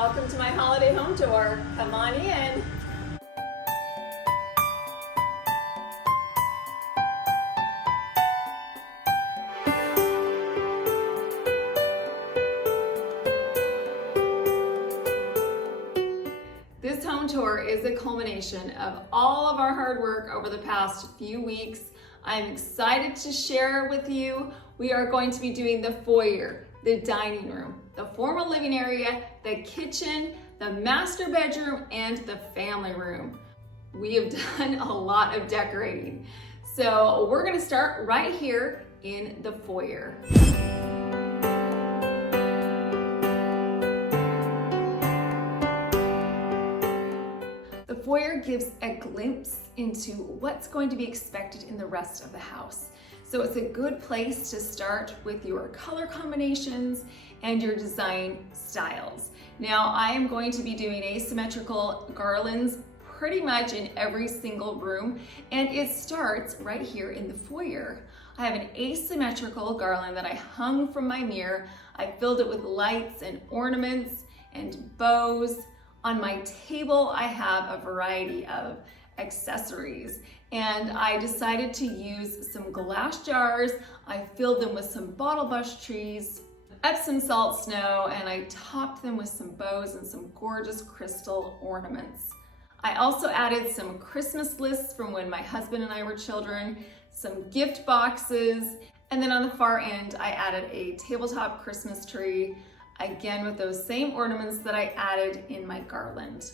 welcome to my holiday home tour. Come on in. This home tour is a culmination of all of our hard work over the past few weeks. I'm excited to share with you. We are going to be doing the foyer, the dining room, the formal living area, the kitchen, the master bedroom, and the family room. We have done a lot of decorating. So we're gonna start right here in the foyer. The foyer gives a glimpse into what's going to be expected in the rest of the house. So it's a good place to start with your color combinations and your design styles. Now I am going to be doing asymmetrical garlands pretty much in every single room, and it starts right here in the foyer. I have an asymmetrical garland that I hung from my mirror. I filled it with lights and ornaments and bows. On my table, I have a variety of accessories, and I decided to use some glass jars. I filled them with some bottle bush trees, Epsom salt snow, and I topped them with some bows and some gorgeous crystal ornaments. I also added some Christmas lists from when my husband and I were children, some gift boxes, and then on the far end, I added a tabletop Christmas tree, again with those same ornaments that I added in my garland.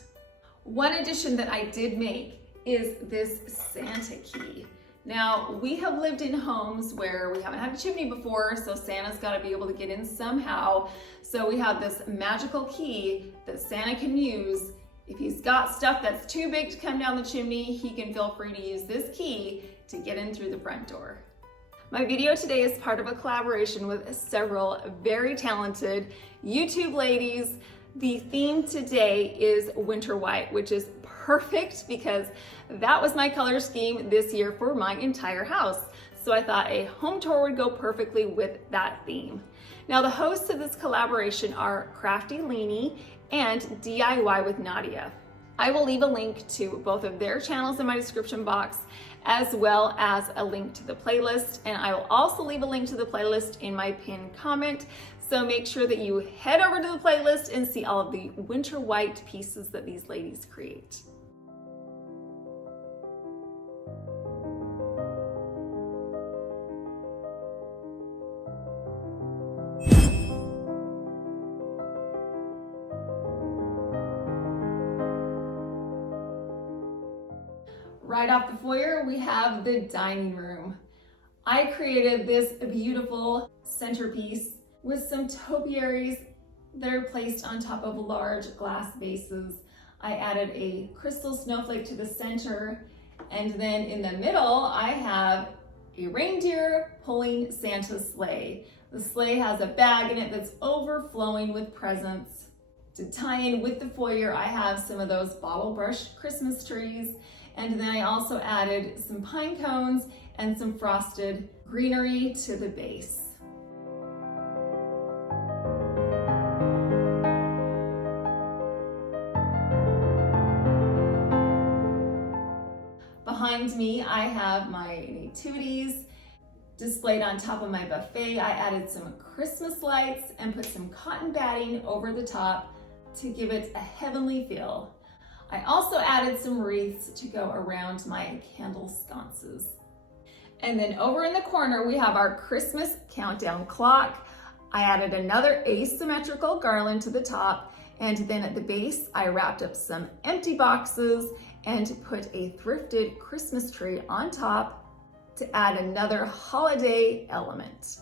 One addition that I did make is this Santa key. Now, we have lived in homes where we haven't had a chimney before, so Santa's gotta be able to get in somehow. So we have this magical key that Santa can use. If he's got stuff that's too big to come down the chimney, he can feel free to use this key to get in through the front door. My video today is part of a collaboration with several very talented YouTube ladies. The theme today is winter white, which is perfect because that was my color scheme this year for my entire house. So I thought a home tour would go perfectly with that theme. Now the hosts of this collaboration are Kraft Leeny and DIY with Nadia. I will leave a link to both of their channels in my description box, as well as a link to the playlist. And I will also leave a link to the playlist in my pinned comment. So make sure that you head over to the playlist and see all of the winter white pieces that these ladies create. Right off the foyer, we have the dining room. I created this beautiful centerpiece with some topiaries that are placed on top of large glass vases. I added a crystal snowflake to the center, and then in the middle, I have a reindeer pulling Santa's sleigh. The sleigh has a bag in it that's overflowing with presents. To tie in with the foyer, I have some of those bottle brush Christmas trees, and then I also added some pine cones and some frosted greenery to the base. Behind me, I have my nativities displayed on top of my buffet. I added some Christmas lights and put some cotton batting over the top to give it a heavenly feel. I also added some wreaths to go around my candle sconces. And then over in the corner, we have our Christmas countdown clock. I added another asymmetrical garland to the top, and then at the base, I wrapped up some empty boxes and put a thrifted Christmas tree on top to add another holiday element.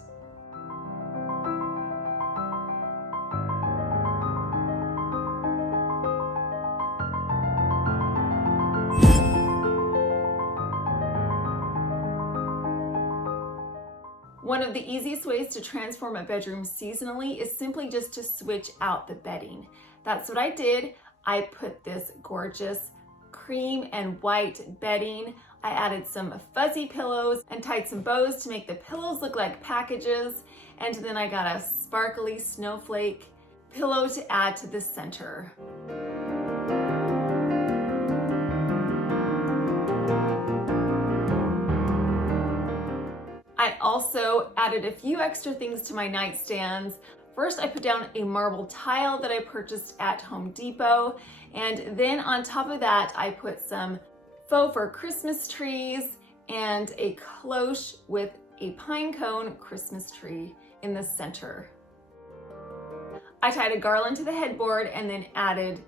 One of the easiest ways to transform a bedroom seasonally is simply just to switch out the bedding. That's what I did. I put this gorgeous cream and white bedding. I added some fuzzy pillows and tied some bows to make the pillows look like packages. And then I got a sparkly snowflake pillow to add to the center. I also added a few extra things to my nightstands. First, I put down a marble tile that I purchased at Home Depot. And then on top of that, I put some faux fur Christmas trees and a cloche with a pine cone Christmas tree in the center. I tied a garland to the headboard and then added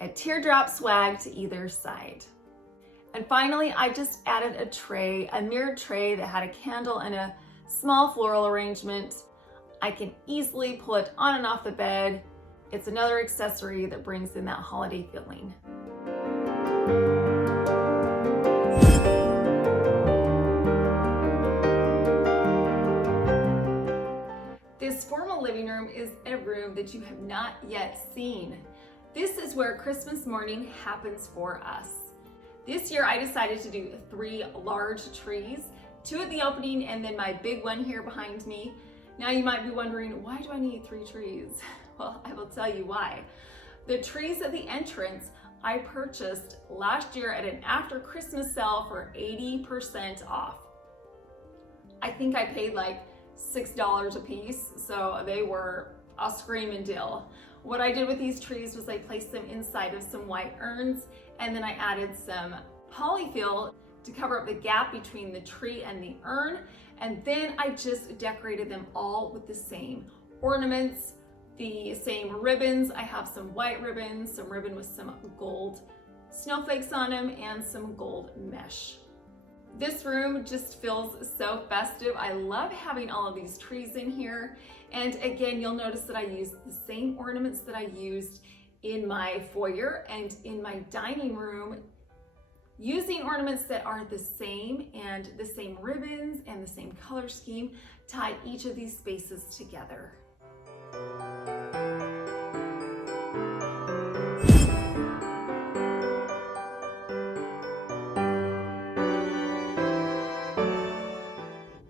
a teardrop swag to either side. And finally, I just added a tray, a mirrored tray that had a candle and a small floral arrangement. I can easily pull it on and off the bed. It's another accessory that brings in that holiday feeling. This formal living room is a room that you have not yet seen. This is where Christmas morning happens for us. This year I decided to do 3 large trees, 2 at the opening and then my big one here behind me. Now you might be wondering, why do I need 3 trees? Well, I will tell you why. The trees at the entrance I purchased last year at an after Christmas sale for 80% off. I think I paid like $6 a piece, so they were a screaming deal. What I did with these trees was I placed them inside of some white urns, and then I added some polyfill to cover up the gap between the tree and the urn, and then I just decorated them all with the same ornaments, the same ribbons. I have some white ribbons, some ribbon with some gold snowflakes on them, and some gold mesh. This room just feels so festive. I love having all of these trees in here. And again, you'll notice that I used the same ornaments that I used in my foyer and in my dining room, using ornaments that are the same and the same ribbons and the same color scheme, tie each of these spaces together.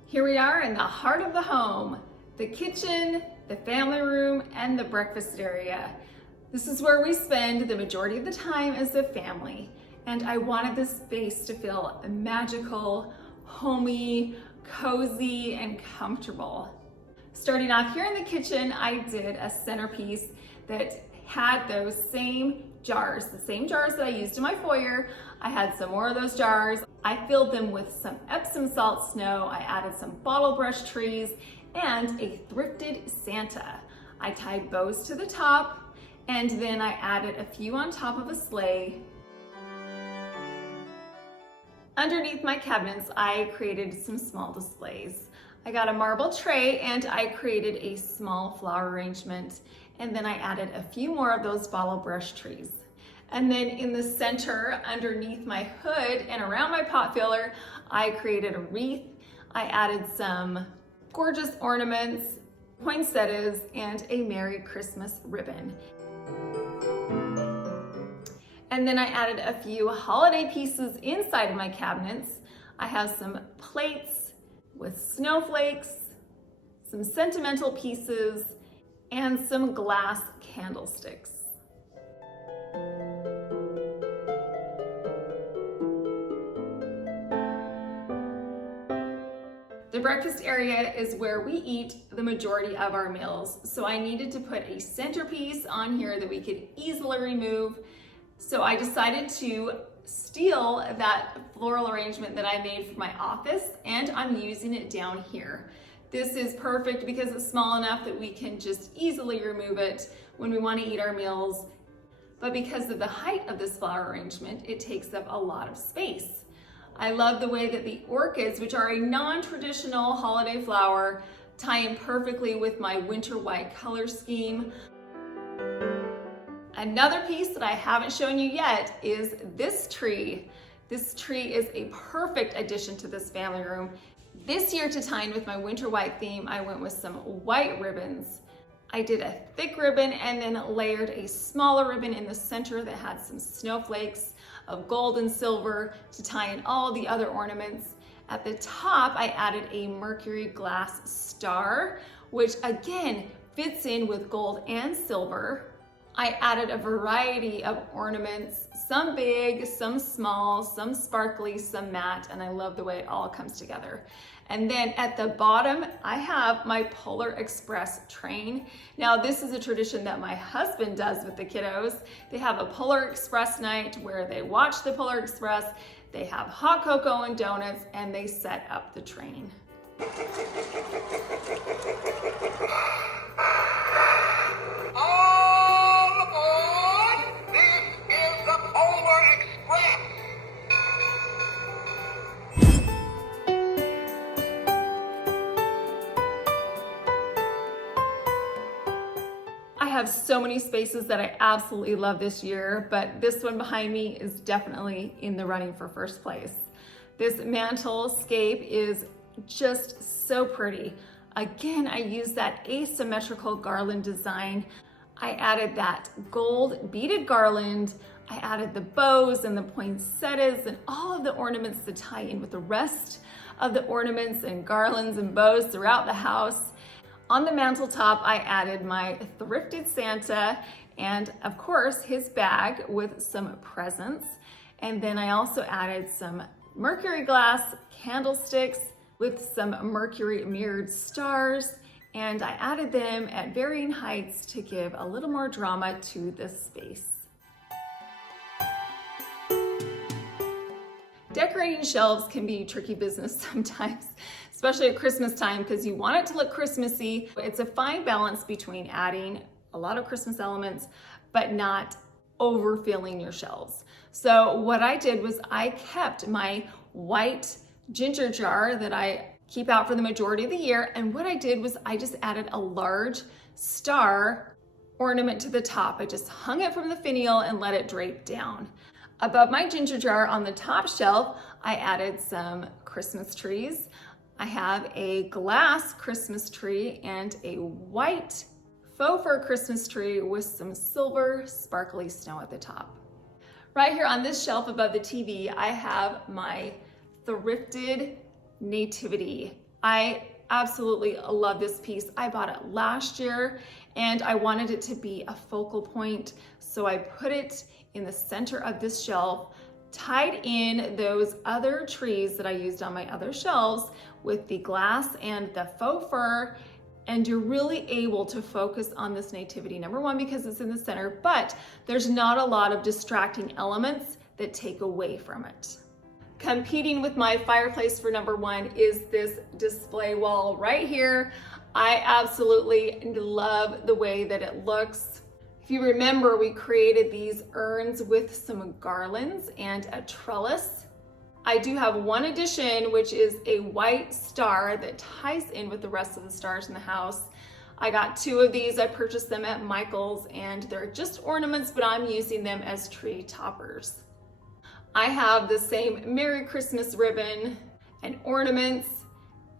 Here we are in the heart of the home, the kitchen, the family room, and the breakfast area. This is where we spend the majority of the time as a family, and I wanted this space to feel magical, homey, cozy, and comfortable. Starting off here in the kitchen, I did a centerpiece that had those same jars, the same jars that I used in my foyer. I had some more of those jars. I filled them with some Epsom salt snow. I added some bottle brush trees and a thrifted Santa. I tied bows to the top, and then I added a few on top of a sleigh. Underneath my cabinets, I created some small displays. I got a marble tray and I created a small flower arrangement, and then I added a few more of those bottle brush trees. And then in the center, underneath my hood and around my pot filler, I created a wreath. I added some gorgeous ornaments, poinsettias, and a Merry Christmas ribbon. And then I added a few holiday pieces inside of my cabinets. I have some plates with snowflakes, some sentimental pieces, and some glass candlesticks. The breakfast area is where we eat the majority of our meals, so I needed to put a centerpiece on here that we could easily remove. So I decided to steal that floral arrangement that I made for my office, and I'm using it down here. This is perfect because it's small enough that we can just easily remove it when we want to eat our meals. But because of the height of this flower arrangement, it takes up a lot of space. I love the way that the orchids, which are a non-traditional holiday flower, tie in perfectly with my winter white color scheme. Another piece that I haven't shown you yet is this tree. This tree is a perfect addition to this family room. This year, to tie in with my winter white theme, I went with some white ribbons. I did a thick ribbon and then layered a smaller ribbon in the center that had some snowflakes of gold and silver to tie in all the other ornaments. At the top, I added a mercury glass star, which again fits in with gold and silver. I added a variety of ornaments, some big, some small, some sparkly, some matte, and I love the way it all comes together. And then at the bottom, I have my Polar Express train. Now this is a tradition that my husband does with the kiddos. They have a Polar Express night where they watch the Polar Express, they have hot cocoa and donuts, and they set up the train. I have so many spaces that I absolutely love this year, but this one behind me is definitely in the running for first place. This mantel scape is just so pretty. Again, I used that asymmetrical garland design. I added that gold beaded garland. I added the bows and the poinsettias and all of the ornaments to tie in with the rest of the ornaments and garlands and bows throughout the house. On the manteltop, I added my thrifted Santa and of course his bag with some presents. And then I also added some mercury glass candlesticks with some mercury mirrored stars. And I added them at varying heights to give a little more drama to this space. Decorating shelves can be tricky business sometimes, especially at Christmas time, because you want it to look Christmassy. It's a fine balance between adding a lot of Christmas elements, but not overfilling your shelves. So what I did was I kept my white ginger jar that I keep out for the majority of the year. And what I did was I just added a large star ornament to the top. I just hung it from the finial and let it drape down. Above my ginger jar on the top shelf, I added some Christmas trees. I have a glass Christmas tree and a white faux fur Christmas tree with some silver sparkly snow at the top. Right here on this shelf above the TV, I have my thrifted nativity. I absolutely love this piece. I bought it last year and I wanted it to be a focal point. So I put it in the center of this shelf, tied in those other trees that I used on my other shelves with the glass and the faux fur. And you're really able to focus on this nativity, number one, because it's in the center, but there's not a lot of distracting elements that take away from it. Competing with my fireplace for number one is this display wall right here. I absolutely love the way that it looks. If you remember, we created these urns with some garlands and a trellis. I do have one addition, which is a white star that ties in with the rest of the stars in the house. I got two of these. I purchased them at Michael's and they're just ornaments, but I'm using them as tree toppers. I have the same Merry Christmas ribbon and ornaments,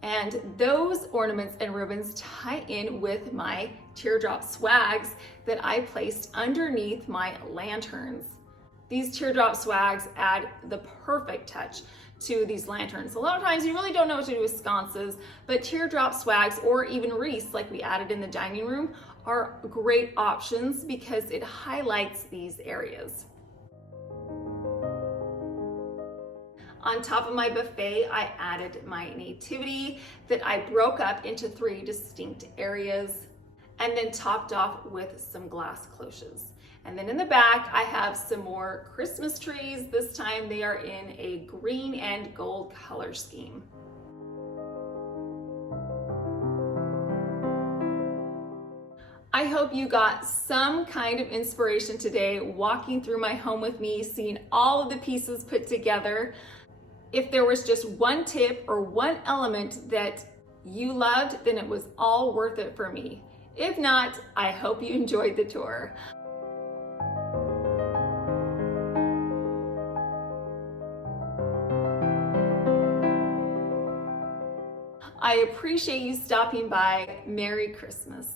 and those ornaments and ribbons tie in with my teardrop swags that I placed underneath my lanterns. These teardrop swags add the perfect touch to these lanterns. A lot of times you really don't know what to do with sconces, but teardrop swags or even wreaths like we added in the dining room are great options because it highlights these areas. On top of my buffet, I added my nativity that I broke up into 3 distinct areas and then topped off with some glass cloches. And then in the back, I have some more Christmas trees. This time they are in a green and gold color scheme. I hope you got some kind of inspiration today walking through my home with me, seeing all of the pieces put together. If there was just one tip or one element that you loved, then it was all worth it for me. If not, I hope you enjoyed the tour. I appreciate you stopping by. Merry Christmas.